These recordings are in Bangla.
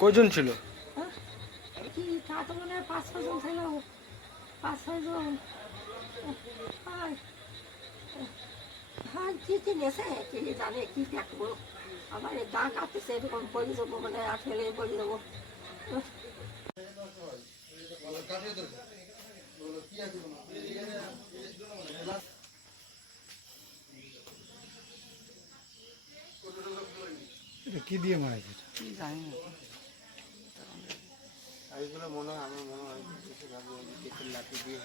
কয়জন ছিল? কি তা তো মনে হয় 5-6 জন ছিল, 5-6 জন। হ্যাঁ কি নেছে কি জানে কি দেখবো, আমার গা কাঁপতেছে, এরকম পড়ে যাবো, মানে ফেলে পড়ে যাবো। কি দিয়ে মারা গেছে কি জানি না, এইগুলো মনে হয়, আমার মনে হয় লাঠি দিয়ে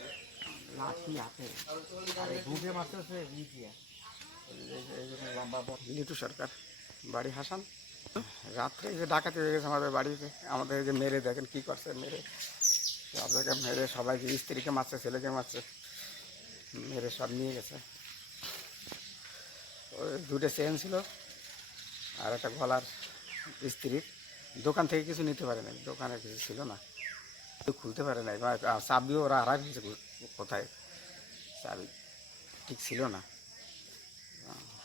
লাঠি হাতে বুকে মারতেছে লিটু সরকার, বাড়ি হাসান। রাত্রে যে ডাকাতি হয়ে গেছে আমাদের বাড়িতে, আমাদের যে মেরে দেখেন কি করছে, মেরে আপনাকে মেরে সবাইকে, স্ত্রীকে মারছে, ছেলেকে মারছে, মেরে সব নিয়ে গেছে। ওই 2টে চেন ছিল আর একটা গলার স্ত্রীর। দোকান থেকে কিছু নিতে পারে নাই, দোকানে কিছু ছিল না, খুলতে পারে নাই। চাবিও ওরা হারাই ফেলছে, কোথায় চাবি ঠিক ছিল না,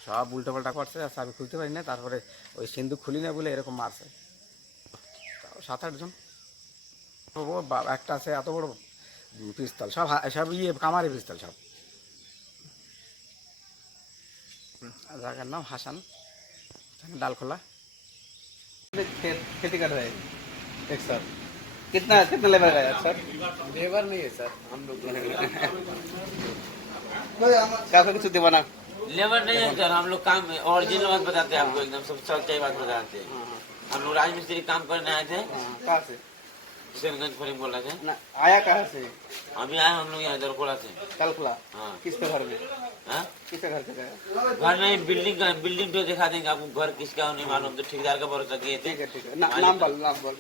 সব উল্টো পাল্টা করছে আর চাবি খুলতে পারি না। তারপরে ওই সিন্দুক খুলি না বলে এরকম মারছে। 7-8 জন। একটা আছে এত বড় পিস্তল, সব সব কামারি পিস্তল সব। জায়গার নাম হাসান, डालखोला। खेती कर रहे हैं एक साथ। कितना कितना लेबर है सर? लेबर नहीं है सर, हम लोग क्या कुछ दीवाना लेबर नहीं है सर, हम लोग काम ओरिजिनल बात बताते हैं आपको, एकदम सब सच्चाई बात बताते हैं। हम लोग राजमिस्त्री काम करने आए थे, कहाँ से किशनगंज फरीम बोला थे। ना आया कहाँ से? अभी आए हम लोग यहाँ दरकोला से। कल खुला? हाँ। किसके घर में? हाँ? किसके घर पे गए? घर नहीं, बिल्डिंग पे दिखा देंगे आपको, घर किसका नहीं मालूम, तो ठेकेदार का भरोसा किए थे। ठीक है नाम बोल।